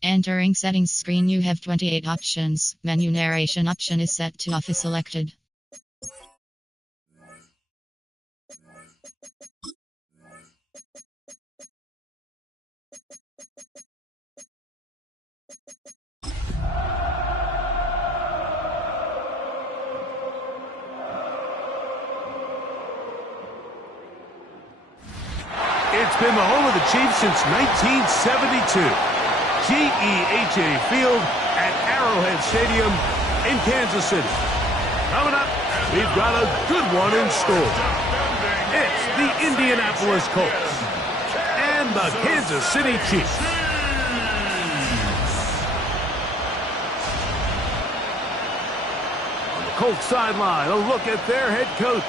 Entering settings screen, you have 28 options. Menu narration option is set to off is selected. It's been the home of the Chiefs since 1972. GEHA Field at Arrowhead Stadium in Kansas City. Coming up, we've got a good one in store. It's the Indianapolis Colts and the Kansas City Chiefs. On the Colts sideline, a look at their head coach.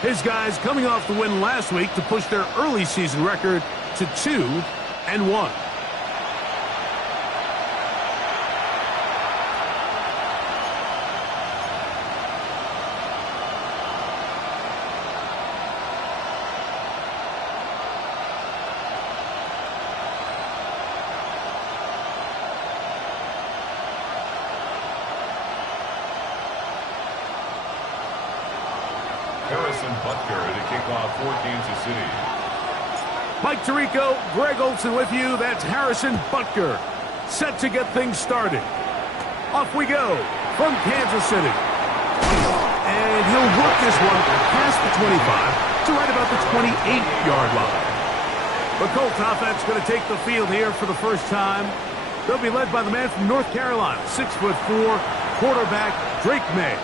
His guys coming off the win last week to push their early season record to 2-1. To kick off for Kansas City. Mike Tirico, Greg Olson with you. That's Harrison Butker, set to get things started. Off we go from Kansas City. And he'll work this one past the 25 to right about the 28-yard line. The Colts offense going to take the field here for the first time. They'll be led by the man from North Carolina, 6'4", quarterback Drake May.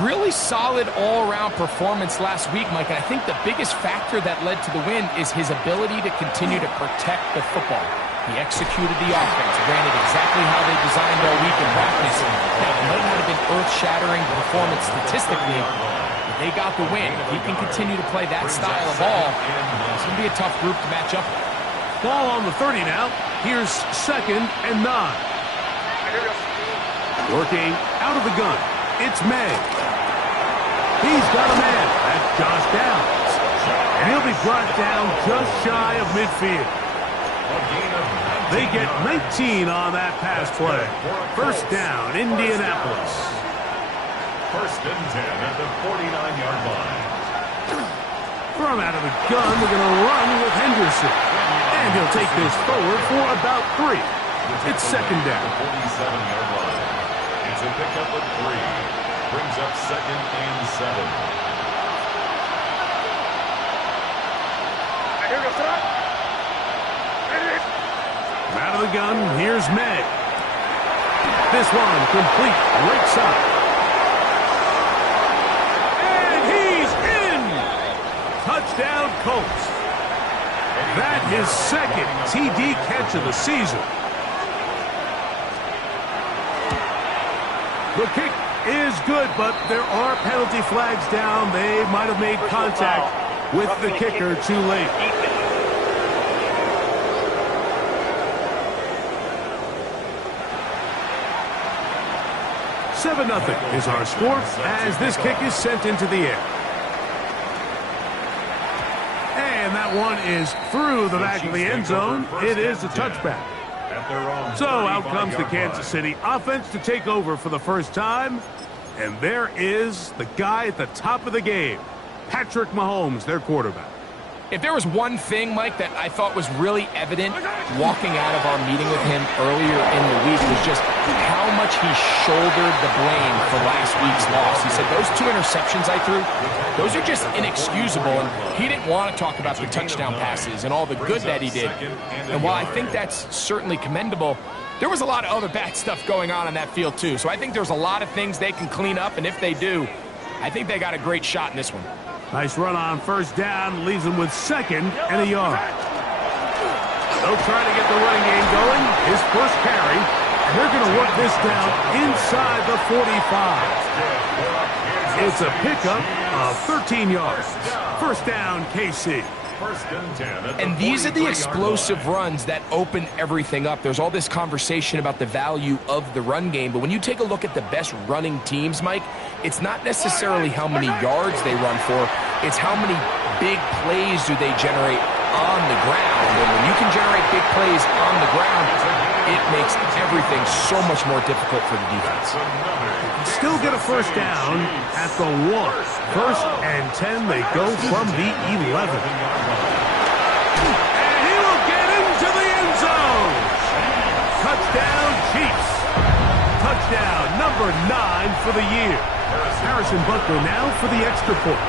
Really solid all-around performance last week, Mike, and I think the biggest factor that led to the win is his ability to continue to protect the football. He executed the offense, ran it exactly how they designed all week in practice. Now, it might not have been earth-shattering performance statistically, but they got the win. If he can continue to play that style of ball, it's going to be a tough group to match up with. Ball on the 30 now. Here's 2nd and 9. Working out of the gun. It's May. He's got a man. That's Josh Downs. And he'll be brought down just shy of midfield. They get 19 on that pass play. First down, Indianapolis. 1st and 10 at the 49-yard line. From out of the gun, they're going to run with Henderson. And he'll take this forward for about 3. It's 2nd down. 47-yard line. It's a pickup of 3. Brings up 2nd and 7. Out of the gun, here's May. This one complete, right side. And he's in! Touchdown Colts. That his 2nd TD catch of the season. The kick is good, but there are penalty flags down. They might have made contact with the kicker too late. Seven 7-0 is our score as this kick is sent into the air. And that one is through the back of the end zone. It is a touchback. So out comes the Kansas City offense to take over for the first time. And there is the guy at the top of the game, Patrick Mahomes, their quarterback. If there was one thing, Mike, that I thought was really evident walking out of our meeting with him earlier in the week was just how much he shouldered the blame for last week's loss. He said those 2 interceptions I threw, those are just inexcusable, and he didn't want to talk about the touchdown passes and all the good that he did. And while I think that's certainly commendable, there was a lot of other bad stuff going on that field too. So I think there's a lot of things they can clean up, and if they do, I think they got a great shot in this one. Nice run on first down, leaves them with 2nd and a yard. They'll try to get the running game going. His first carry, and they're going to work this down inside the 45. It's a pickup of 13 yards. First down, KC. And these are the explosive runs that open everything up. There's all this conversation about the value of the run game, but when you take a look at the best running teams, Mike, it's not necessarily how many yards they run for, it's how many big plays do they generate on the ground. And when you can generate big plays on the ground, it makes everything so much more difficult for the defense. Still get a first down at the 1. 1st and 10, they go from the 11. And he will get into the end zone. Touchdown, Chiefs. Touchdown number 9 for the year. Harrison Butker now for the extra point.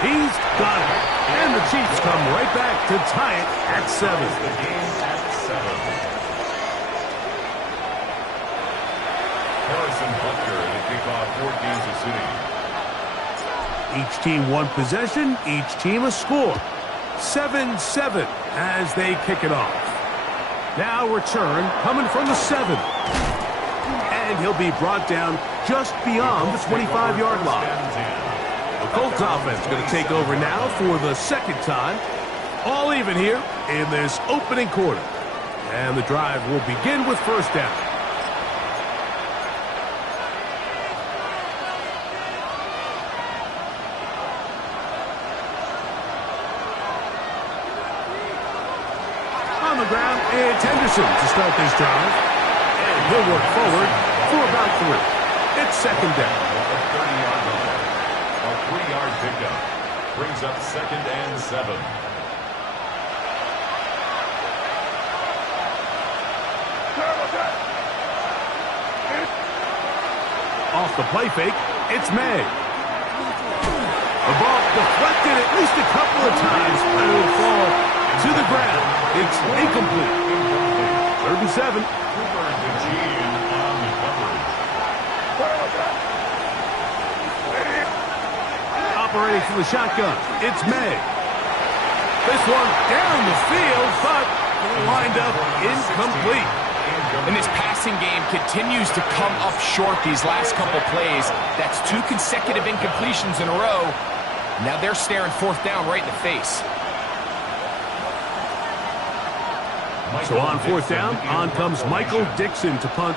He's got it. And the Chiefs come right back to tie it at 7. Harrison Butker to kick off for Kansas City. Each team one possession, each team a score. 7-7 as they kick it off. Now return coming from the 7. And he'll be brought down just beyond the 25-yard line. The Colts offense going to take over now for the second time. All even here in this opening quarter. And the drive will begin with first down. On the ground, it's Henderson to start this drive. And he'll work forward for about 3. It's second down. A 30-yard line. A 3-yard pickup. Brings up 2nd and 7. Off the play fake, it's May. The ball deflected at least a couple of times, but it will fall to the ground. It's incomplete. 3rd and 7. Cooper DeJean on the coverage. Operating from the shotgun, it's May. This one down the field, but lined up incomplete. And this passing game continues to come up short these last couple plays. That's 2 consecutive incompletions in a row. Now they're staring 4th down right in the face. So on 4th down, on comes Michael Dixon to punt.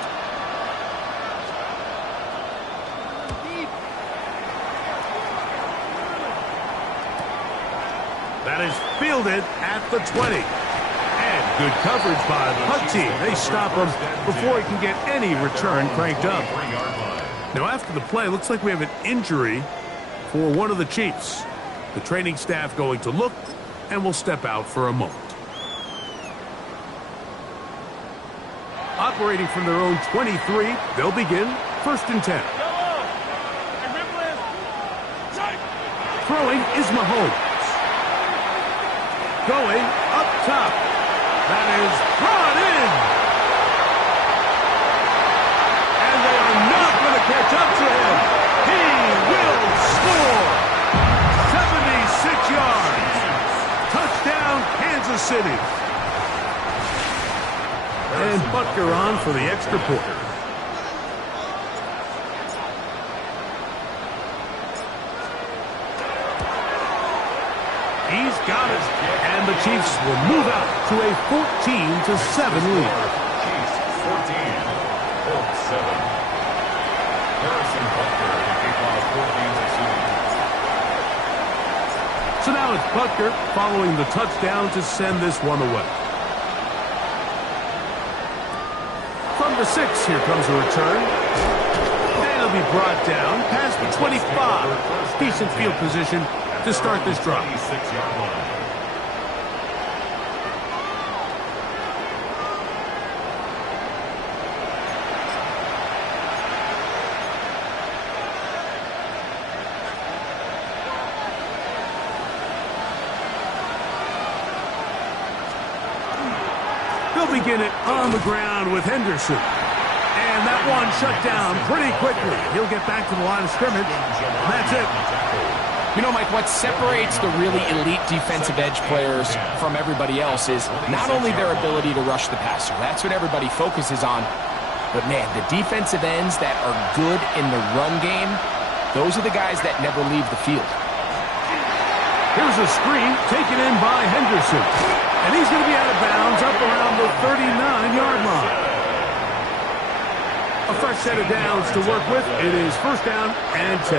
That is fielded at the 20. And good coverage by the punt team. They stop him before he can get any return cranked up. Now after the play, looks like we have an injury for one of the Chiefs. The training staff going to look and will step out for a moment. Operating from their own 23, they'll begin 1st and 10. Throwing is Mahomes. Going up top. That is brought in. And they are not going to catch up to him. He will score. 76 yards. Touchdown, Kansas City. And Butker on for the extra point. He's got it. And the Chiefs will move out to a 14-7 lead. Chiefs 14, Colts 7. Harrison Butker to kick off for Kansas City. So now it's Butker following the touchdown to send this one away. From the 6, here comes a return. And he'll be brought down past the 25. Decent field position to start this drive. 26-yard line. They'll begin it on the ground with Henderson. And that one shut down pretty quickly. He'll get back to the line of scrimmage. That's it. You know, Mike, what separates the really elite defensive edge players from everybody else is not only their ability to rush the passer. That's what everybody focuses on. But, man, the defensive ends that are good in the run game, those are the guys that never leave the field. Here's a screen taken in by Henderson. And he's going to be out of bounds up around the 39-yard line. A fresh set of downs to work with. It is 1st down and 10.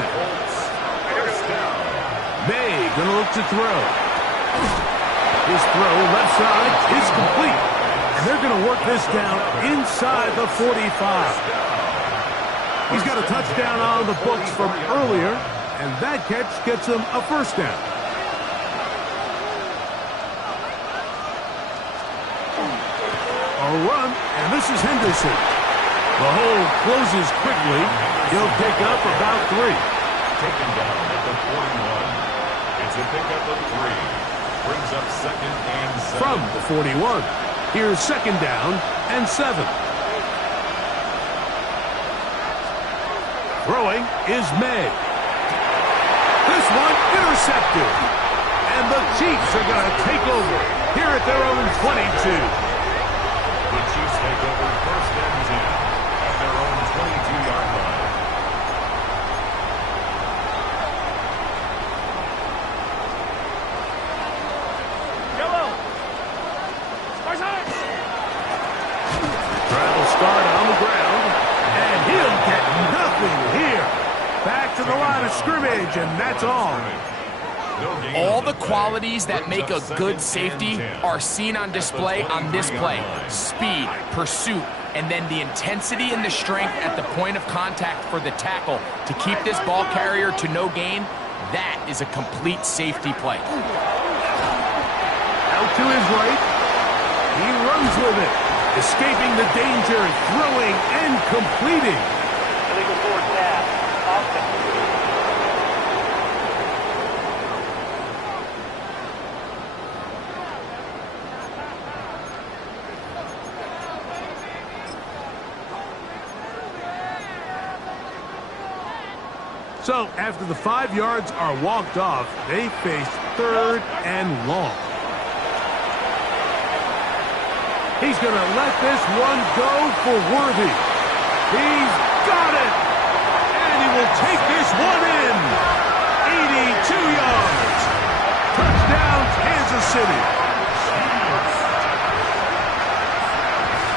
May gonna look to throw. His throw left side is complete. And they're gonna work this down inside the 45. He's got a touchdown on the books from earlier, and that catch gets him a first down. A run, and this is Henderson. The hole closes quickly. He'll pick up about 3. Taken down at the 41. It's a pickup of 3. Brings up 2nd and 7. From the 41. Here's 2nd down and 7. Throwing is May. This one intercepted. And the Chiefs are going to take over here at their own 22. The Chiefs take over 1st and 10 at their own 22-yard line. Travel start on the ground, and he'll get nothing here. Back to the line of scrimmage, and that's all. All the qualities that make a good safety are seen on display on this play. Speed, pursuit, and then the intensity and the strength at the point of contact for the tackle to keep this ball carrier to no gain. That is a complete safety play. Out to his right. He runs with it. Escaping the danger, throwing and completing. Illegal forward pass. Offense. So, after the 5 yards are walked off, they face 3rd and long. He's going to let this one go for Worthy. He's got it! And he will take this one in. 82 yards. Touchdown, Kansas City.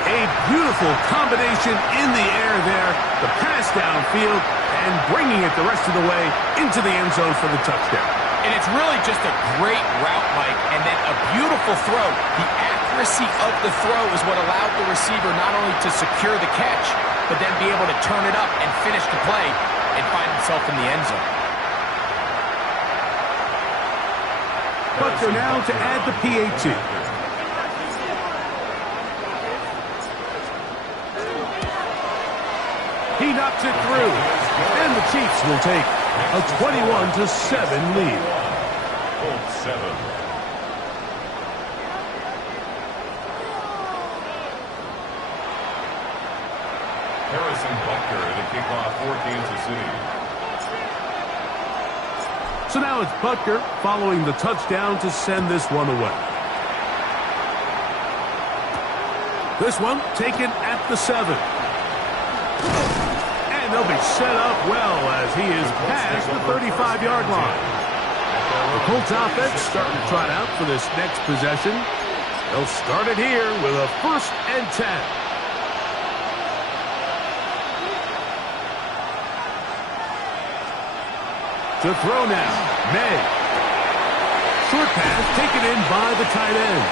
A beautiful combination in the air there. The pass downfield and bringing it the rest of the way into the end zone for the touchdown. And it's really just a great route, Mike, and then a beautiful throw. The accuracy of the throw is what allowed the receiver not only to secure the catch, but then be able to turn it up and finish the play and find himself in the end zone. Butker now to add the PAT. He knocks it through, and the Chiefs will take a 21-7 lead. Colts 7. Harrison Butker to kick off for Kansas City. So now it's Butker following the touchdown to send this one away. This one taken at the 7. And they'll be set up well as he is past the 35-yard line. The Colts offense starting to trot out for this next possession. They'll start it here with a 1st and 10. To throw now, May. Short pass taken in by the tight end.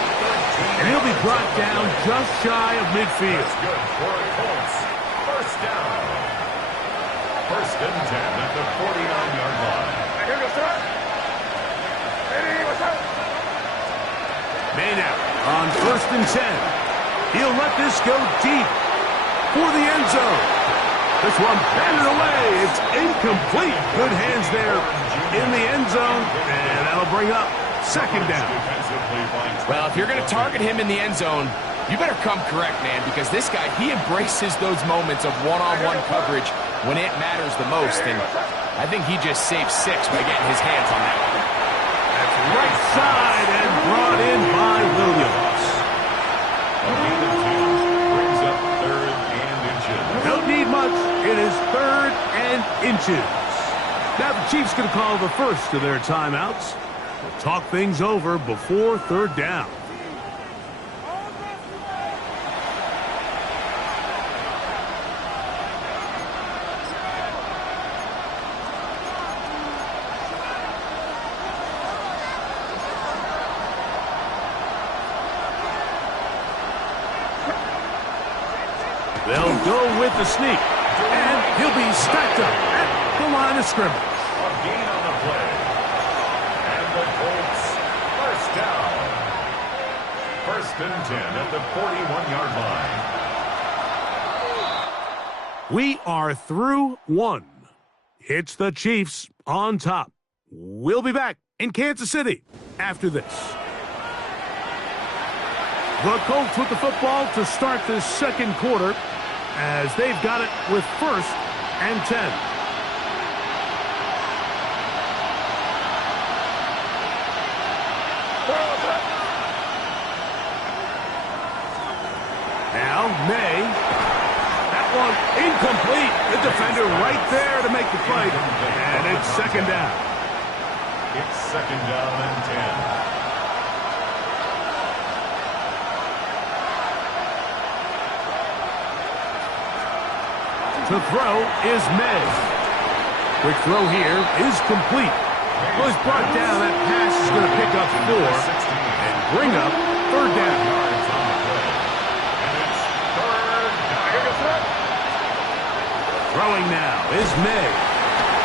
And he'll be brought down just shy of midfield. That's good for the Colts. 1st down. 1st and 10 at the 49-yard line. Here goes, sir. Ready, what's up? May now on 1st and 10. He'll let this go deep for the end zone. This one batted away. It's incomplete. Good hands there in the end zone. And that'll bring up 2nd down. Well, if you're going to target him in the end zone, you better come correct, man, because this guy, he embraces those moments of one-on-one coverage when it matters the most. And I think he just saved 6 by getting his hands on that one. That's right side and brought in by Williams. A gain of 2 brings up 3rd and inches. Don't need much. It is 3rd and inches. Now the Chiefs going to call the first of their timeouts. We'll talk things over before 3rd down. They'll go with the sneak. And he'll be stacked up at the line of scrimmage. A gain on the play. And the Colts, first down. First and 10 at the 41-yard line. We are through one. It's the Chiefs on top. We'll be back in Kansas City after this. The Colts with the football to start this second quarter as they've got it with first and 10. Now, May. That one incomplete. The defender right there to make the play. And it's second down. It's second down and 10. To throw is May. Quick throw here is complete. Well, he's brought down. That pass is going to pick up 4 and bring up third down. Throwing now is May.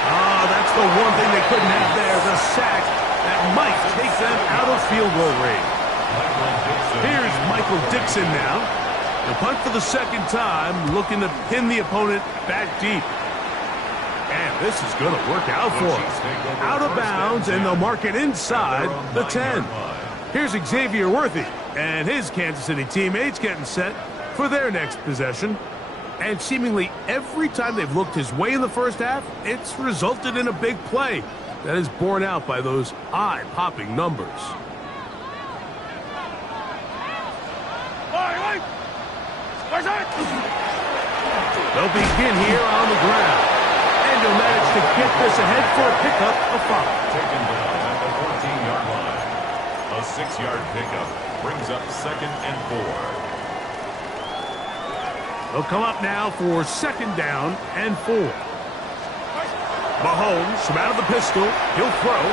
Oh, that's the one thing they couldn't have there, the sack that might take them out of field goal range. Here's Michael Dixon now. The punt for the second time, looking to pin the opponent back deep. And this is going to work out for him. Out of bounds, and they'll mark it inside the 10. Here's Xavier Worthy and his Kansas City teammates getting set for their next possession. And seemingly every time they've looked his way in the first half, it's resulted in a big play that is borne out by those eye-popping numbers. They'll begin here on the ground. And he'll manage to get this ahead for a pickup of 5. Taken down at the 14-yard line. A 6-yard pickup brings up second and 4. They'll come up now for second down and 4. Mahomes from out of the pistol. He'll throw.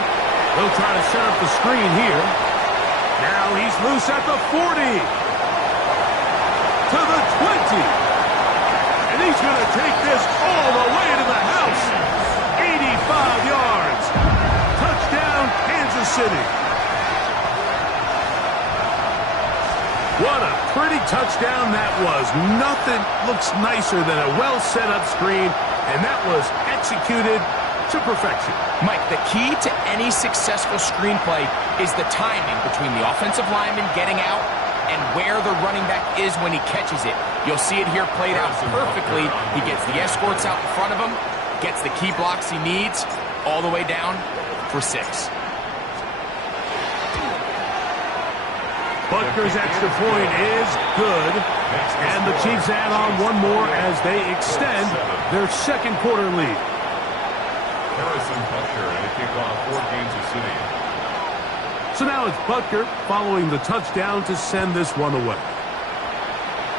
He'll try to set up the screen here. Now he's loose at the 40. To the 20. And he's going to take this all the way to the house. 85 yards. Touchdown, Kansas City. What a pretty touchdown that was. Nothing looks nicer than a well set up screen, and that was executed to perfection. Mike, the key to any successful screenplay is the timing between the offensive lineman getting out and where the running back is when he catches it. You'll see it here played out perfectly. He gets the escorts out in front of him, gets the key blocks he needs, all the way down for 6. Butker's extra point is good, and the Chiefs add on one more as they extend their second quarter lead. Harrison Butker and a kickoff for Kansas City. So now it's Butker following the touchdown to send this one away.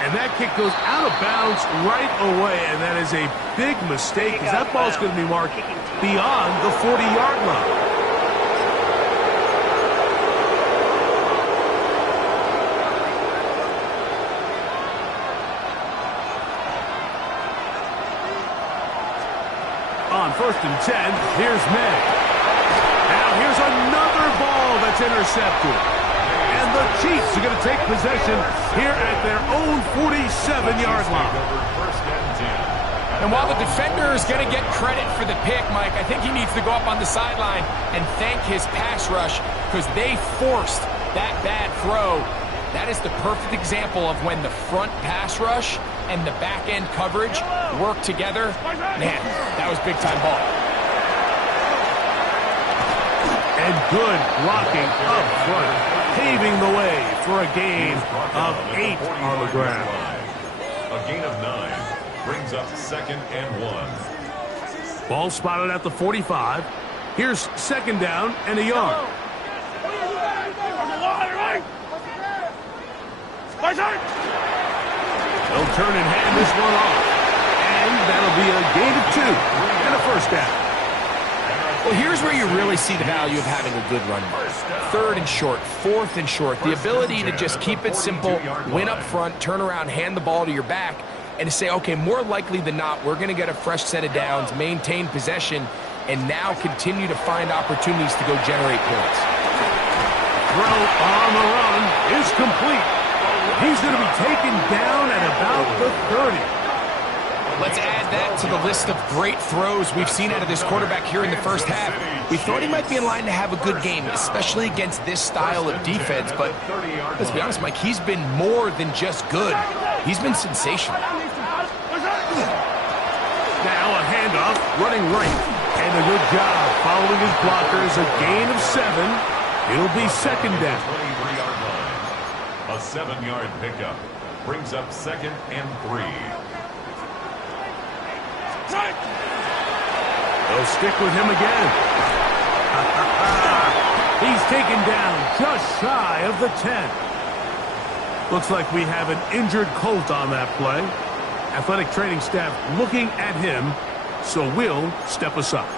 And that kick goes out of bounds right away, and that is a big mistake because that ball's going to be marked beyond the 40-yard line. On first and 10, here's May. Now here's another ball that's intercepted. And the Chiefs are going to take possession here at their own 47-yard line. And while the defender is going to get credit for the pick, Mike, I think he needs to go up on the sideline and thank his pass rush because they forced that bad throw. That is the perfect example of when the front pass rush and the back-end coverage work together. Man, that was big-time ball. And good blocking up front, paving the way for a gain of 8 on the ground. A gain of 9 brings up second and 1. Ball spotted at the 45. Here's second down and a yard. They'll turn and hand this one off. And that'll be a gain of 2 and a first down. Well, here's where you really see the value of having a good run. Third and short, fourth and short. The ability to just keep it simple, win up front, turn around, hand the ball to your back. and to say, okay, more likely than not, we're going to get a fresh set of downs, maintain possession, and now continue to find opportunities to go generate points. Throw on the run is complete. He's going to be taken down at about the 30. Let's add that to the list of great throws we've seen out of this quarterback here in the first half. We thought he might be in line to have a good game, especially against this style of defense, but let's be honest, Mike, he's been more than just good. He's been sensational. Now a handoff, running right, and a good job following his blockers, a gain of 7. It'll be second down. 23-yard line. A 7-yard pickup brings up 2nd and 3. They'll stick with him again. He's taken down just shy of the 10. Looks like we have an injured Colt on that play. Athletic training staff looking at him, so we'll step aside.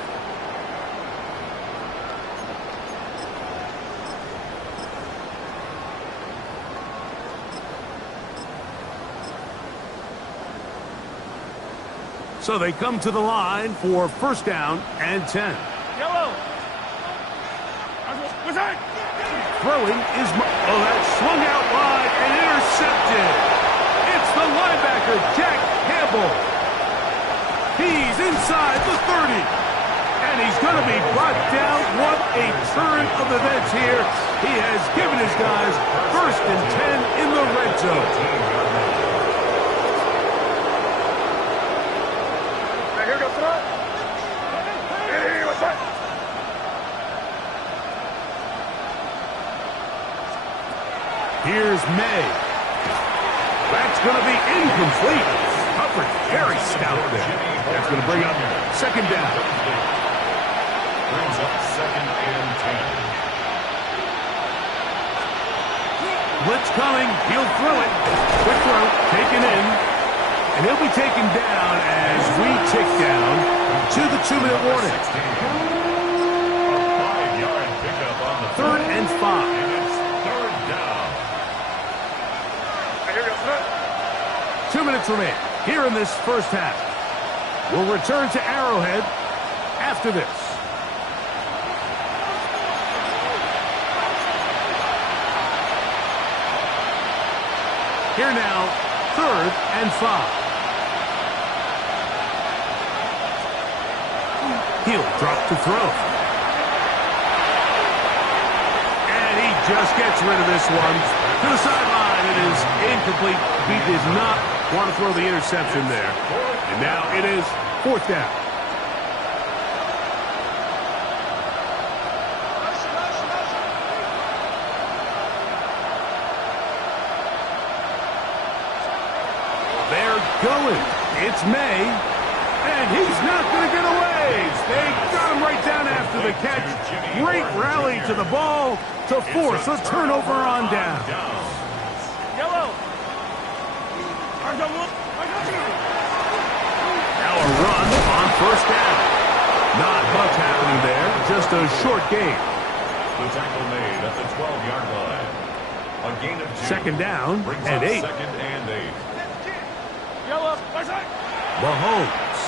So they come to the line for first down and 10. Yellow. Throwing is... Oh, that swung out wide and intercepted. It's the linebacker, Jack Campbell. He's inside the 30. And he's going to be brought down. What a turn of events here. He has given his guys first and 10 in the red zone. Here's May. That's going to be incomplete. Covered very stout there. That's going to bring up second down. Brings up 2nd and 10. Blitz coming. He'll throw it. Quick throw. Taken in. And he'll be taken down as we tick down to the 2-minute warning. A 5-yard pickup on the 3rd and 5. And it's 3rd down. 2 minutes remain here in this first half. We'll return to Arrowhead after this. Here now, 3rd and 5. He'll drop to throw. And he just gets rid of this one. To the sideline, it is incomplete. He did not want to throw the interception there. And now it is 4th down. They're going. It's May. And he's not going to get away. They got him right down after the catch. Great rally to the ball to force a turnover on down. Yellow. Now a run on first down. Not much happening there. Just a short gain. The tackle made at the 12-yard line. A gain of 2. Second down Brings and up 8. 2nd and 8. Yellow. Mahomes.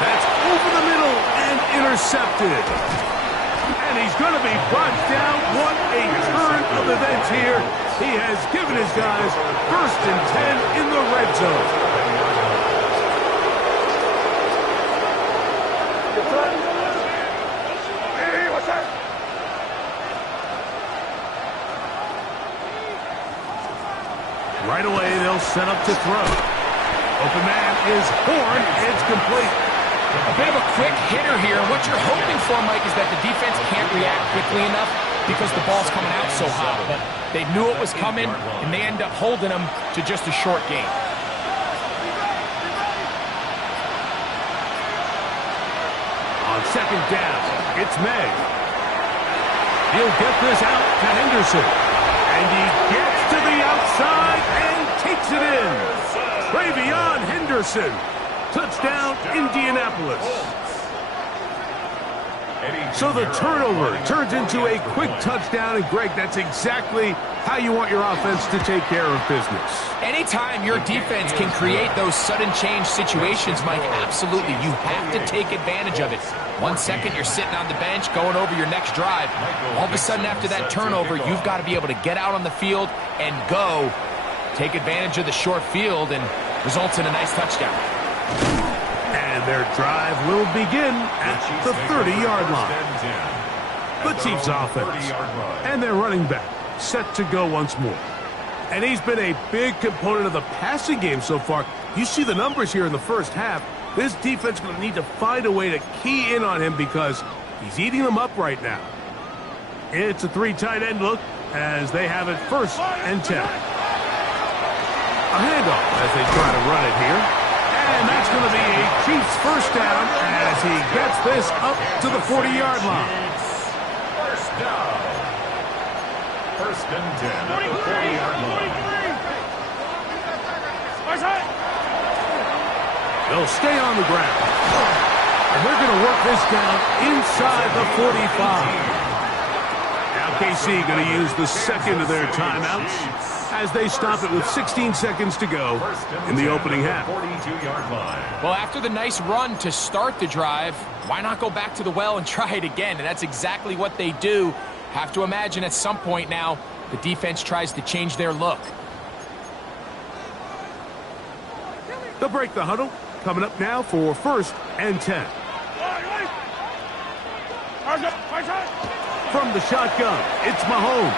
That's over the middle and intercepted. And he's going to be brought down. What a turn of events here. He has given his guys first and 10 in the red zone. Right away, they'll set up to throw. Open man is Horn. It's complete. A bit of a quick hitter here. What you're hoping for, Mike, is that the defense can't react quickly enough because the ball's coming out so hot. But they knew it was coming, and they end up holding them to just a short gain. On second down, it's May. He'll get this out to Henderson. And he gets to the outside and takes it in. Travion Henderson. Touchdown, Indianapolis. So the turnover turns into a quick touchdown, and Greg, that's exactly how you want your offense to take care of business. Anytime your defense can create those sudden change situations, Mike, absolutely, you have to take advantage of it. 1 second, you're sitting on the bench, going over your next drive. All of a sudden, after that turnover, you've got to be able to get out on the field and go. Take advantage of the short field, and results in a nice touchdown. And their drive will begin at the 30-yard line. The Chiefs offense and their running back set to go once more. And he's been a big component of the passing game so far. You see the numbers here in the first half. This defense is going to need to find a way to key in on him because he's eating them up right now. It's a 3 tight end look as they have it 1st and 10. A handoff as they try to run it here. And that's going to be a Chiefs first down as he gets this up to the 40-yard line. First down. 1st and 10 at the 40-yard line. They'll stay on the ground. And they're going to work this down inside the 45. Now KC going to use the second of their timeouts as they stop it with 16 seconds to go in the opening half. Well, after the nice run to start the drive, why not go back to the well and try it again? And that's exactly what they do. Have to imagine at some point now, the defense tries to change their look. They'll break the huddle. Coming up now for 1st and 10. From the shotgun, it's Mahomes.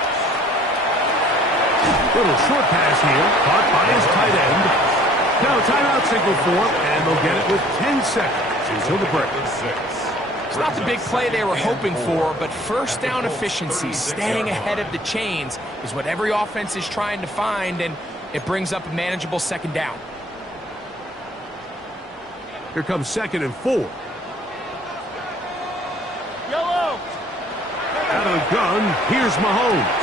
Little short pass here, caught by his tight end. Now a timeout signal for him, and they'll get it with 10 seconds until the break. It's not the big play they were hoping for, but first down efficiency, staying ahead of the chains, is what every offense is trying to find, and it brings up a manageable 2nd down. Here comes 2nd and 4. Yellow. Out of the gun, here's Mahomes.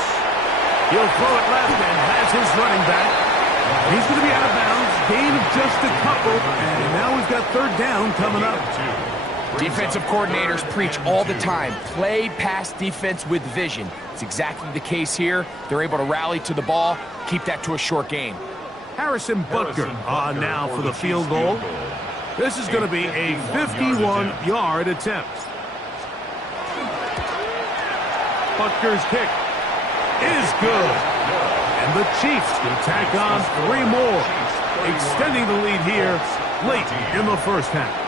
He'll throw it left and has his running back. He's going to be out of bounds. Gain of just a couple. And now we've got 3rd down coming up. Defensive coordinators preach all the time. Play pass defense with vision. It's exactly the case here. They're able to rally to the ball, keep that to a short game. Harrison Butker on now for the field goal. This is going to be a 51-yard attempt. Butker's kick is good. And the Chiefs can tack on 3 more, extending the lead here late in the first half.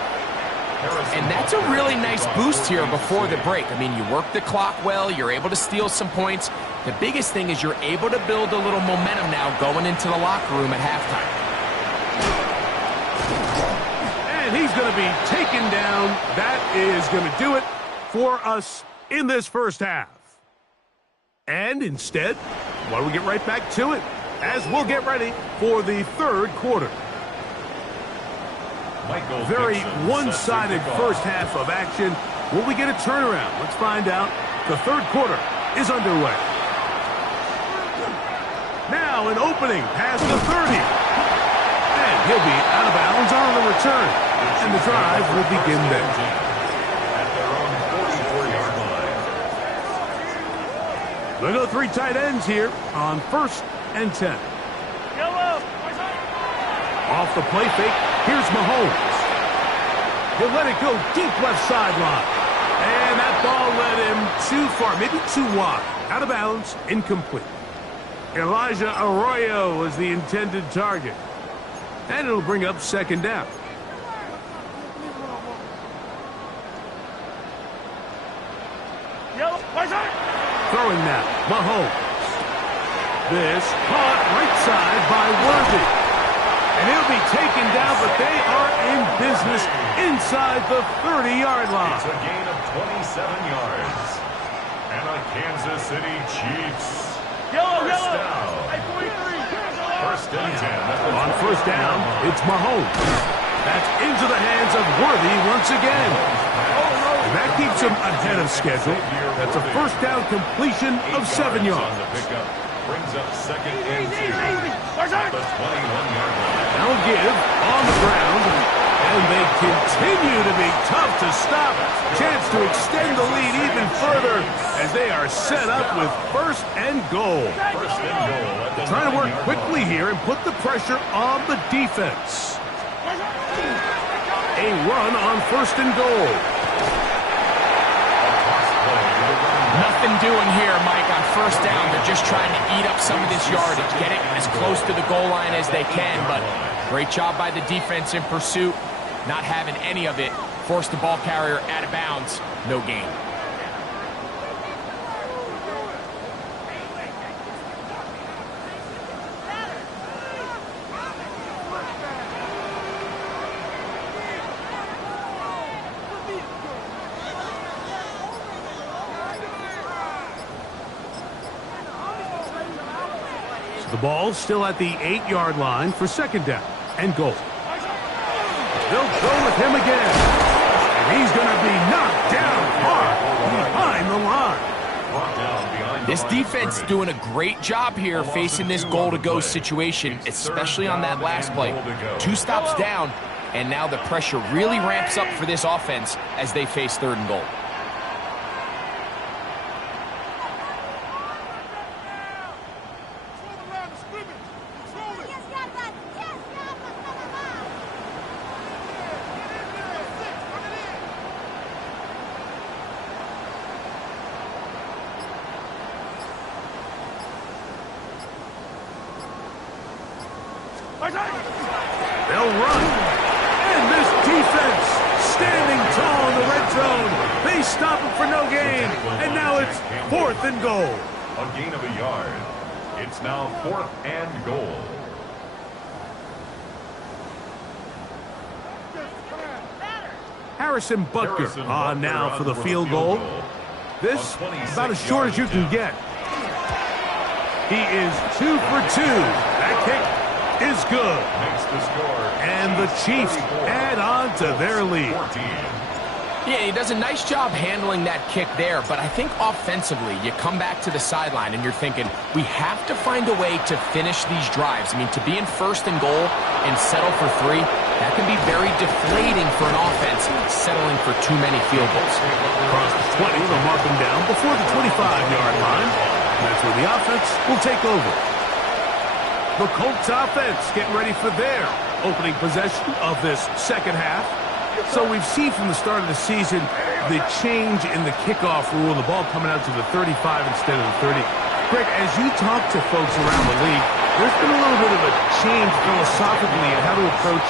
And that's a really nice boost here before the break. I mean, you work the clock well, you're able to steal some points. The biggest thing is you're able to build a little momentum now going into the locker room at halftime. And he's going to be taken down. That is going to do it for us in this first half. And instead, why don't we get right back to it as we'll get ready for the 3rd quarter. Very one-sided first half of action. Will we get a turnaround? Let's find out. The 3rd quarter is underway. Now an opening past the 30. And he'll be out of bounds on the return. And the drive will begin then. At their own 44-yard line. We'll go 3 tight ends here on 1st and 10. Off the play fake, here's Mahomes. He'll let it go deep left sideline. And that ball led him too far, maybe too wide. Out of bounds, incomplete. Elijah Arroyo was the intended target. And it'll bring up 2nd down. Throwing now, Mahomes. This caught right side by Worthy. And he'll be taken down, but they are in business inside the 30-yard line. It's a gain of 27 yards. And a Kansas City Chiefs. First down. 1st and 10. On 1st down, it's Mahomes. That's into the hands of Worthy once again. And that keeps him ahead of schedule. That's a 1st down completion of 7 yards. Brings up 2nd and 2. The 21-yard line. Now give on the ground. And they continue to be tough to stop. Chance to extend the lead even further as they are set up with first and goal. Trying to work quickly here and put the pressure on the defense. A run on first and goal. Nothing doing here, Mike, on first down. They're just trying to eat up some of this yardage, get it as close to the goal line as they can, but great job by the defense in pursuit, not having any of it. Forced the ball carrier out of bounds, no gain. The ball still at the 8-yard line for second down and goal. They'll go with him again. And he's going to be knocked down hard behind the line. This defense doing a great job here facing this goal-to-go situation, especially on that last play. 2 stops down, and now the pressure really ramps up for this offense as they face third and goal. They'll run. And this defense standing tall in the red zone. They stop him for no gain. And now it's 4th and goal. A gain of a yard. It's now 4th and goal. Harrison Butker on now for the field goal. This about as short as you can get. He is 2 for 2. That kick is good. And the Chiefs add on to their lead. Yeah, he does a nice job handling that kick there, but I think offensively, you come back to the sideline and you're thinking, we have to find a way to finish these drives. I mean, to be in 1st and goal and settle for 3, that can be very deflating for an offense settling for too many field goals. Across the 20, they'll mark him down before the 25-yard line. That's where the offense will take over. The Colts offense getting ready for their opening possession of this second half. So we've seen from the start of the season the change in the kickoff rule, the ball coming out to the 35 instead of the 30. Greg, as you talk to folks around the league, there's been a little bit of a change philosophically in how to approach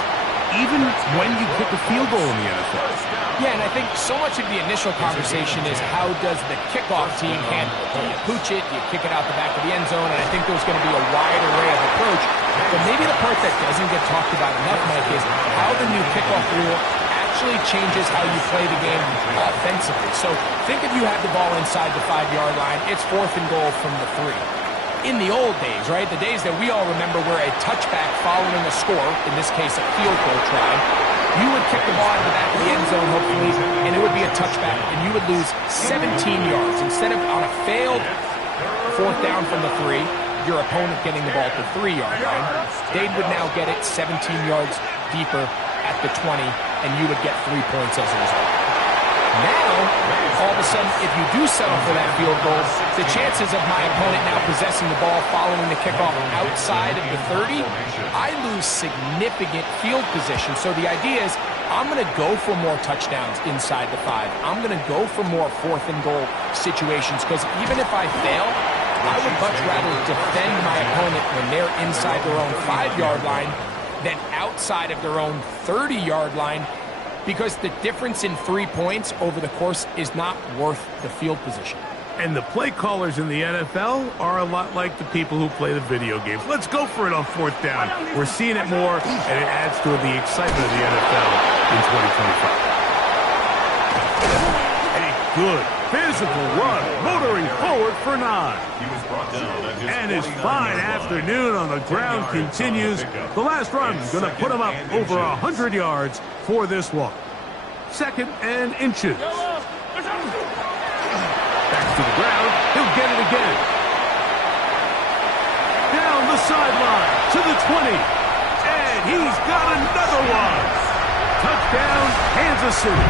even when you kick a field goal in the NFL. Yeah, and I think so much of the initial conversation is how does the kickoff team handle it? Do you pooch it? Do you kick it out the back of the end zone? And I think there's going to be a wide array of approach. But maybe the part that doesn't get talked about enough, Mike, is how the new kickoff rule actually changes how you play the game offensively. So think if you had the ball inside the 5-yard line, it's 4th and goal from the 3. In the old days, right, the days that we all remember where a touchback following a score, in this case a field goal try, you would kick the ball out of the back of the end zone, hopefully, and it would be a touchback, and you would lose 17 yards. Instead of on a failed 4th down from the 3, your opponent getting the ball at the 3-yard line, they would now get it 17 yards deeper at the 20, and you would get 3 points as a result. Now, all of a sudden, if you do settle for that field goal, the chances of my opponent now possessing the ball following the kickoff outside of the 30, I lose significant field position. So the idea is, I'm going to go for more touchdowns inside the 5. I'm going to go for more 4th and goal situations, because even if I fail, I would much rather defend my opponent when they're inside their own 5-yard line than outside of their own 30-yard line, because the difference in 3 points over the course is not worth the field position. And the play callers in the NFL are a lot like the people who play the video games. Let's go for it on 4th down. We're seeing it more, and it adds to the excitement of the NFL in 2025. A good physical run, motoring forward for 9. And his fine afternoon on the ground continues. The last run going to put him up over 100 yards for this one. 2nd and inches. Back to the ground. He'll get it again. Down the sideline to the 20. And he's got another one. Touchdown, Kansas City.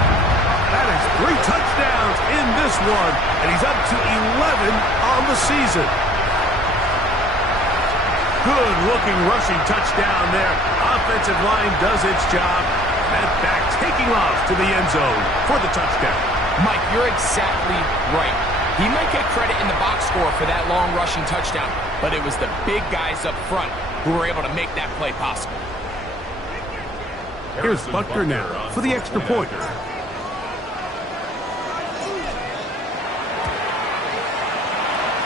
That is 3 touchdowns in this one, and he's up to 11 on the season. Good-looking rushing touchdown there. Offensive line does its job. And back taking off to the end zone for the touchdown. Mike, you're exactly right. He might get credit in the box score for that long rushing touchdown, but it was the big guys up front who were able to make that play possible. Here's Butker now for the extra point.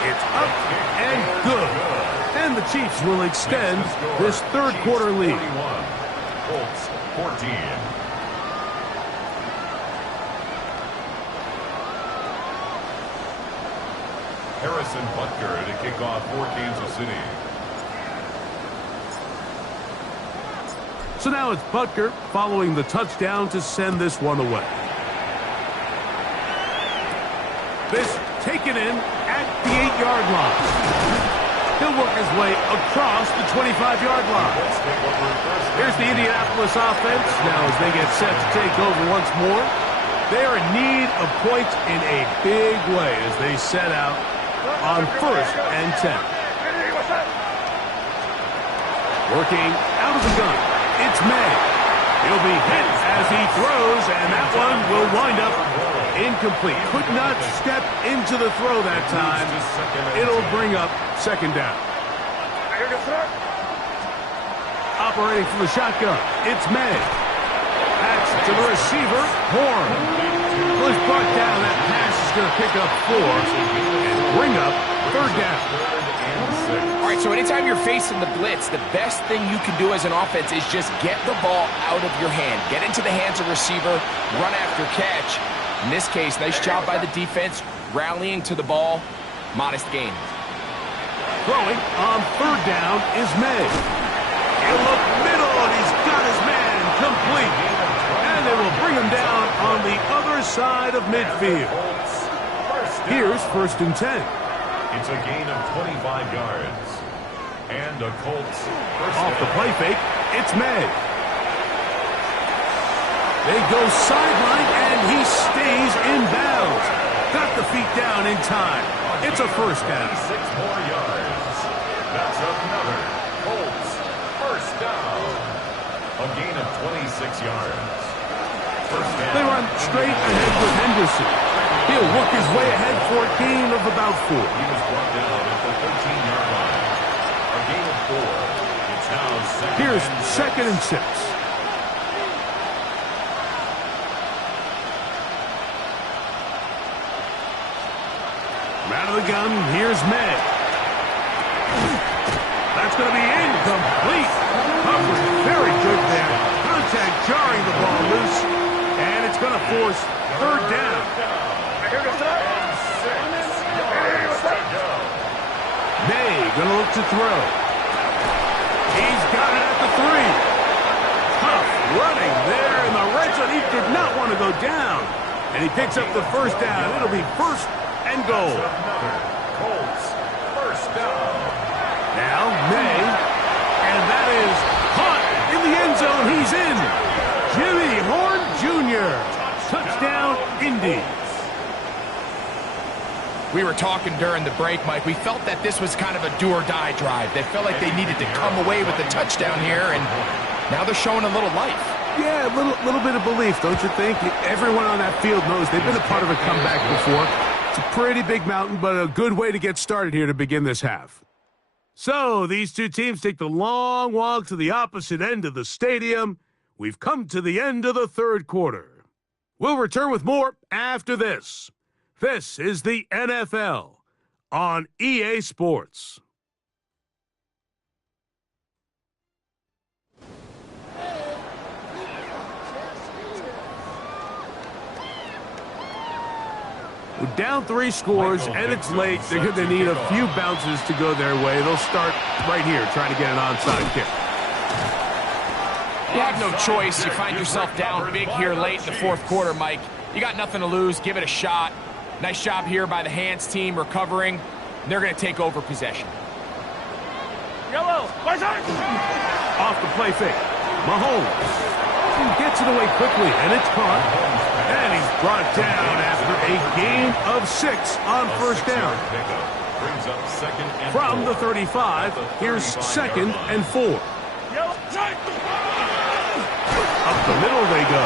It's up and good. And the Chiefs will extend this third quarter lead. Colts 14. Harrison Butker to kick off for Kansas City. So now it's Butker following the touchdown to send this one away. This taken in at the 8-yard line. He'll work his way across the 25-yard line. Here's the Indianapolis offense now as they get set to take over once more. They are in need of points in a big way as they set out on 1st and 10. Working out of the gun. It's May. He'll be hit as he throws, and that one will wind up incomplete. Could not step into the throw that time. It'll bring up 2nd down. Operating from the shotgun, it's May. That's to the receiver, Horn. Was brought down. That pass is going to pick up 4 and bring up 3rd down. All right, so anytime you're facing the blitz, the best thing you can do as an offense is just get the ball out of your hand. Get into the hands of receiver, run after catch. In this case, nice job by the defense, rallying to the ball. Modest gain. Throwing on 3rd down is May. He'll look middle, and he's got his man complete. And they will bring him down on the other side of midfield. Here's 1st and 10. It's a gain of 25 yards. And a Colts first off the play fake, it's May. They go sideline, and he stays in bounds. Got the feet down in time. It's a 1st down. 6 more yards. That's another Colts first down. A gain of 26 yards. First down. They run straight ahead with Henderson. He'll work his way ahead for a gain of about 4. He was brought down at the 13-yard line. A gain of 4. It's now Here's 2nd and 6. Out of the gun, here's May. That's going to be incomplete. Coverage very good there. Contact jarring the ball loose. And it's going to force 3rd down. May going to look to throw. He's got it at the 3. Tough running there in the red zone. He did not want to go down. And he picks up the 1st down. It'll be 1st and goal. Colts first down. Now May, and that is caught in the end zone. He's in. Jimmy Horn Jr. Touchdown, Indy. We were talking during the break, Mike. We felt that this was kind of a do-or-die drive. They felt like they needed to come away with the touchdown here, and now they're showing a little life. Yeah, a little bit of belief, don't you think? Everyone on that field knows they've been a part of a comeback before. It's a pretty big mountain, but a good way to get started here to begin this half. So, these two teams take the long walk to the opposite end of the stadium. We've come to the end of the 3rd quarter. We'll return with more after this. This is the NFL on EA Sports. We're down 3 scores, and it's late. They're going to need a few bounces to go their way. They'll start right here trying to get an onside kick. You have no choice. You find yourself down big here late in the 4th quarter, Mike. You got nothing to lose. Give it a shot. Nice job here by the Hands team recovering. They're going to take over possession. Yellow. Off the play fake. Mahomes. Gets it away quickly, and it's caught. And he's brought down after a gain of 6 on first down. From the 35, here's 2nd and 4. Up the middle they go.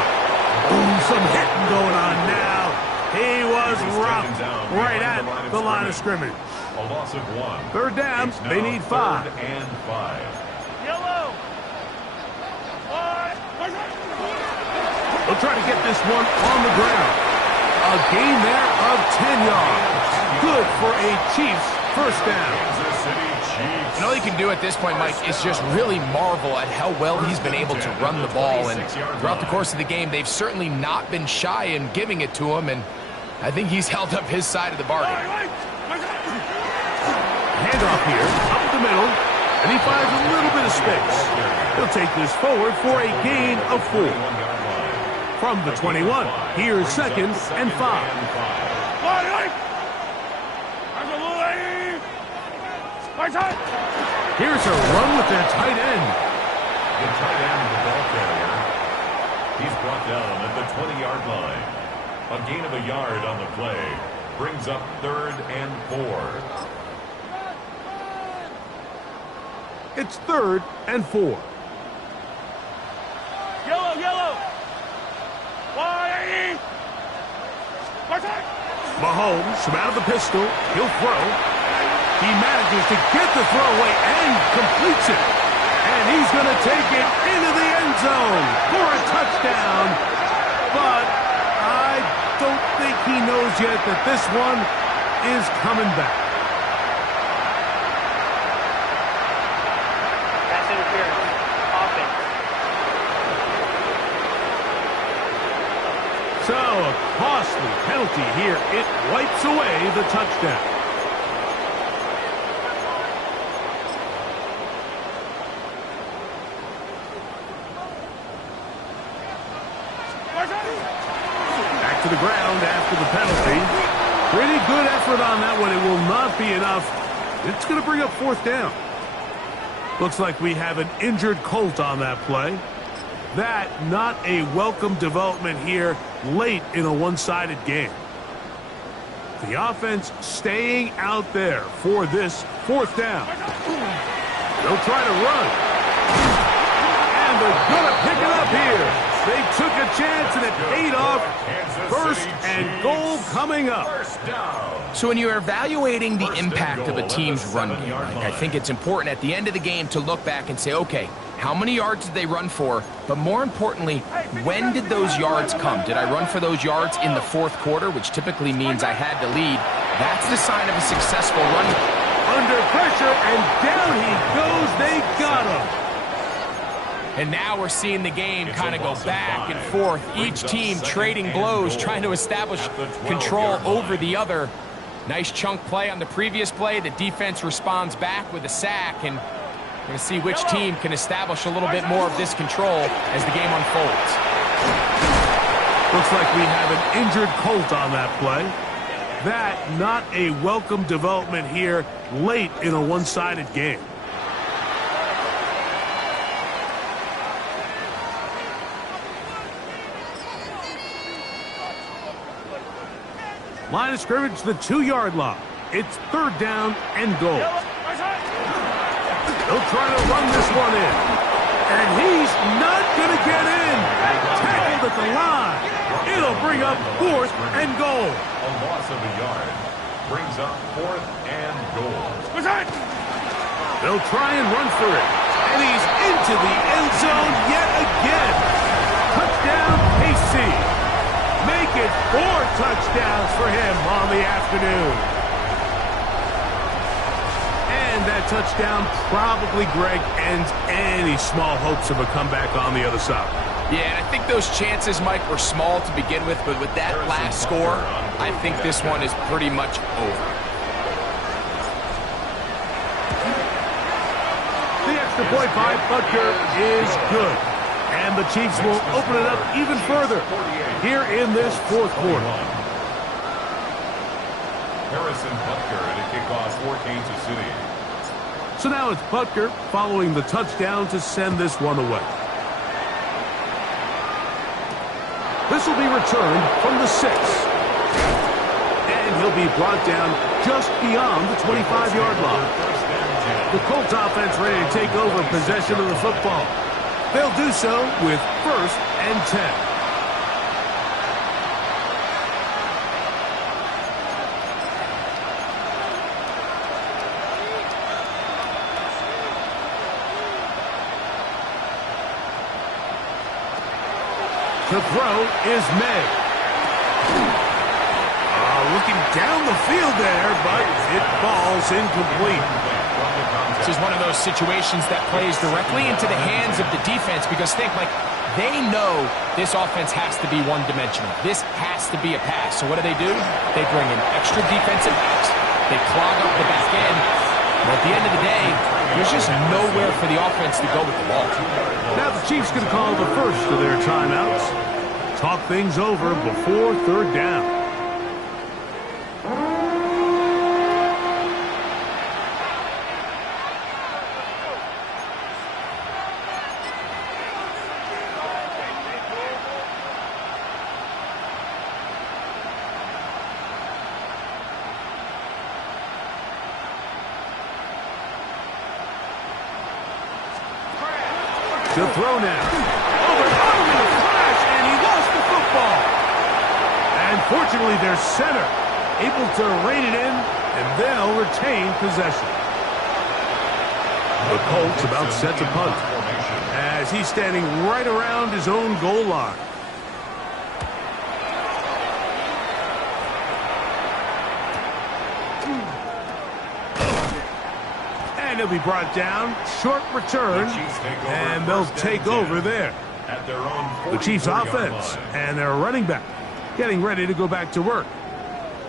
Ooh, some hitting going on now. He was roughed right at the line of scrimmage. A loss of 1. Third down, they need 5. And 5. Yellow. They'll try to get this one on the ground. A gain there of 10 yards. Good for a Chiefs first down. Kansas City Chiefs. And all you can do at this point, Mike, is just really marvel at how well he's been able to run the ball. And throughout the course of the game, they've certainly not been shy in giving it to him. And I think he's held up his side of the bargain. Handoff here, up the middle, and he finds a little bit of space. He'll take this forward for a gain of 4. From the 21, here's 2nd and 5. Here's a run with their tight end. The tight end, the ball carrier. He's brought down at the 20-yard line. A gain of a yard on the play. Brings up 3rd and 4. It's 3rd and 4. Yellow. Mahomes from out of the pistol. He'll throw. He manages to get the throw away and completes it. And he's going to take it into the end zone for a touchdown. But I don't think he knows yet that this one is coming back. Pass interference. Offense. So a costly penalty here. It wipes away the touchdown. Back to the ground after the penalty. Pretty good effort on that one. It will not be enough. It's going to bring up 4th down. Looks like we have an injured Colt on that play. That not a welcome development here late in a one-sided game. The offense staying out there for this 4th down. They'll try to run. And they're going to pick it up here. They took a chance and it paid off. 1st and goal coming up. So when you're evaluating the impact of a team's run game, I think it's important at the end of the game to look back and say, okay, how many yards did they run for? But more importantly, when did those yards come? Did I run for those yards in the 4th quarter, which typically means I had to lead? That's the sign of a successful run. Under pressure, and down he goes. They got him. And now we're seeing the game kind of go back and forth. Each team trading blows, trying to establish control over the other. Nice chunk play on the previous play. The defense responds back with a sack, and we're going to see which team can establish a little bit more of this control as the game unfolds. Looks like we have an injured Colt on that play. That not a welcome development here late in a one-sided game. Line of scrimmage, the 2-yard line. It's 3rd down and goal. They'll try to run this one in. And he's not going to get in. Tackled at the line. It'll bring up 4th and goal. A loss of a yard. Brings up 4th and goal. They'll try and run for it. And he's into the end zone yet again. Touchdown, KC. Make it 4 touchdowns for him on the afternoon. And that touchdown probably, Greg, ends any small hopes of a comeback on the other side. Yeah, and I think those chances, Mike, were small to begin with, but with that last score, I think this one is pretty much over. The extra point by Butker is good. And the Chiefs will open it up even further here in this 4th quarter. Harrison Butker to kick off for Kansas City. So now it's Butker following the touchdown to send this one away. This will be returned from the 6. And he'll be brought down just beyond the 25-yard line. The Colts offense ready to take over possession of the football. They'll do so with 1st and 10. The throw is made. Looking down the field there, but it falls incomplete. This is one of those situations that plays directly into the hands of the defense because think, like, they know this offense has to be one-dimensional. This has to be a pass. So what do? They bring in extra defensive backs. They clog up the back end. But at the end of the day, there's just nowhere for the offense to go with the ball. Now the Chiefs can call the first of their timeouts. Talk things over before 3rd down. The throw now. Overcoming a flash, and he lost the football. And fortunately, their center able to rein it in, and they'll retain possession. The Colts about set to punt as he's standing right around his own goal line. And he'll be brought down. Short return. And they'll take over there. The Chiefs offense and their running back getting ready to go back to work.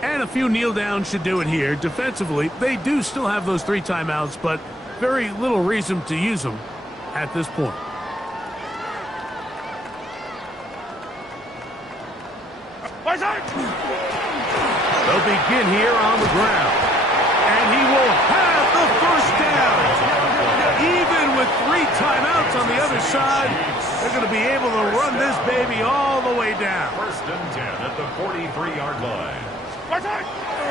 And a few kneel downs should do it here. Defensively, they do still have those 3 timeouts, but very little reason to use them at this point. They'll begin here on the ground. And he will have the first down. Even with 3 timeouts on the other side, they're going to be able to run this baby all the way down. 1st and 10 at the 43-yard line.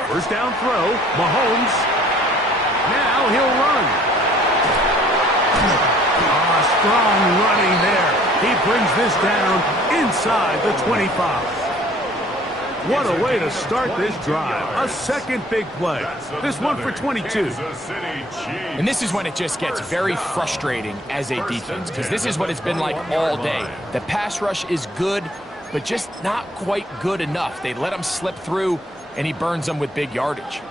First down throw, Mahomes. Now he'll run. Strong running there. He brings this down inside the 25. What a way to start this drive. A second big play. This one for 22. And this is when it just gets very frustrating as a defense because this is what it's been like all day. The pass rush is good, but just not quite good enough. They let him slip through, and he burns them with big yardage.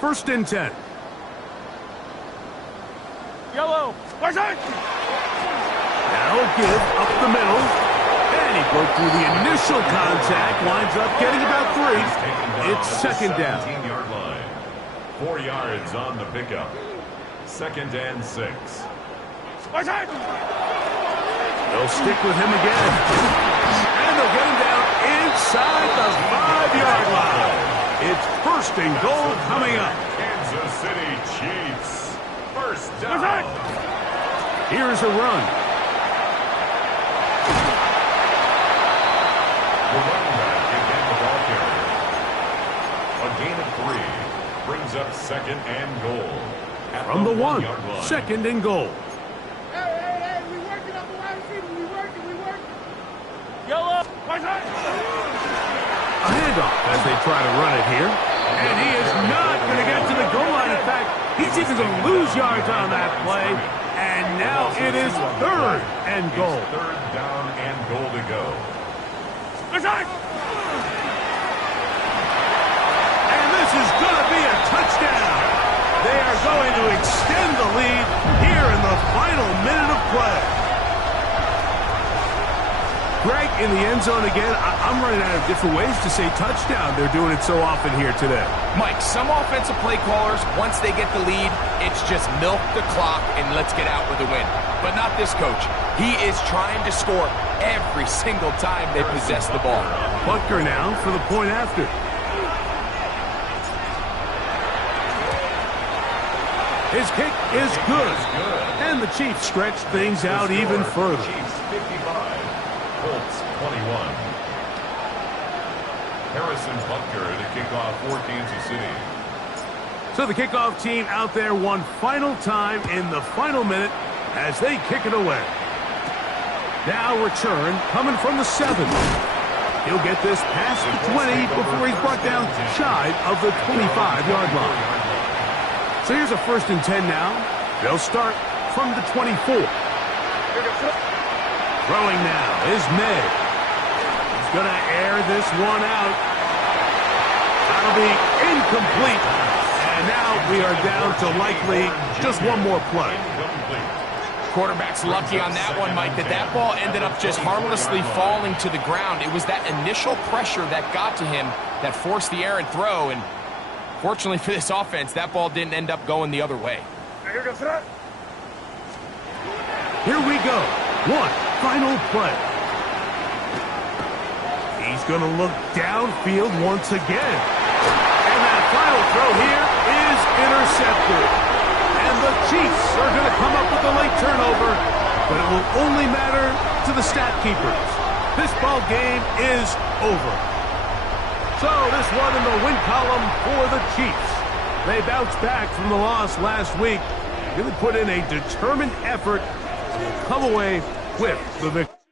First and 10. Yellow. Now a give up the middle. And he broke through the initial contact. Winds up getting about 3. It's 2nd down. 17-yard line. 4 yards on the pickup. 2nd and 6. They'll stick with him again. And they'll get him down inside the 5-yard line. It's 1st and goal coming up. Kansas City Chiefs. First down. Here's a run. The running back again, the ball carrier. A gain of 3 brings up 2nd and goal. From the 1, 2nd and goal. Hey, we working up the wide receiver. We working. Yellow. A handoff as they try to run it here. And he is not going to get to the goal line. In fact, he's even going to lose yards on that play. And now it is 3rd and goal. 3rd down and goal to go. And this is going to be a touchdown. They are going to extend the lead here in the final minute of play. Greg, in the end zone again, I'm running out of different ways to say touchdown. They're doing it so often here today. Mike, some offensive play callers, once they get the lead, it's just milk the clock and let's get out with a win. But not this coach. He is trying to score every single time they possess the ball. Butker now for the point after. His kick is good. And the Chiefs stretch things out even further. Chiefs 55, Colts 21. Harrison Butker to kick off for Kansas City. So the kickoff team out there one final time in the final minute as they kick it away. Now return coming from the 7. He'll get this past the 20 before he's brought down shy of the 25-yard line. So here's a 1st and 10 now. They'll start from the 24. Throwing now is May. He's going to air this one out. That'll be incomplete. And now we are down to likely just one more play. Quarterback's lucky on that one, Mike, that ball ended up just harmlessly falling to the ground. It was that initial pressure that got to him that forced the errant throw, and fortunately for this offense, that ball didn't end up going the other way. Here we go. One final play. He's going to look downfield once again. And that final throw here is intercepted. And the Chiefs are going to come up with a late turnover, but it will only matter to the stat keepers. This ball game is over. So this one in the win column for the Chiefs. They bounced back from the loss last week, really put in a determined effort to come away with the victory.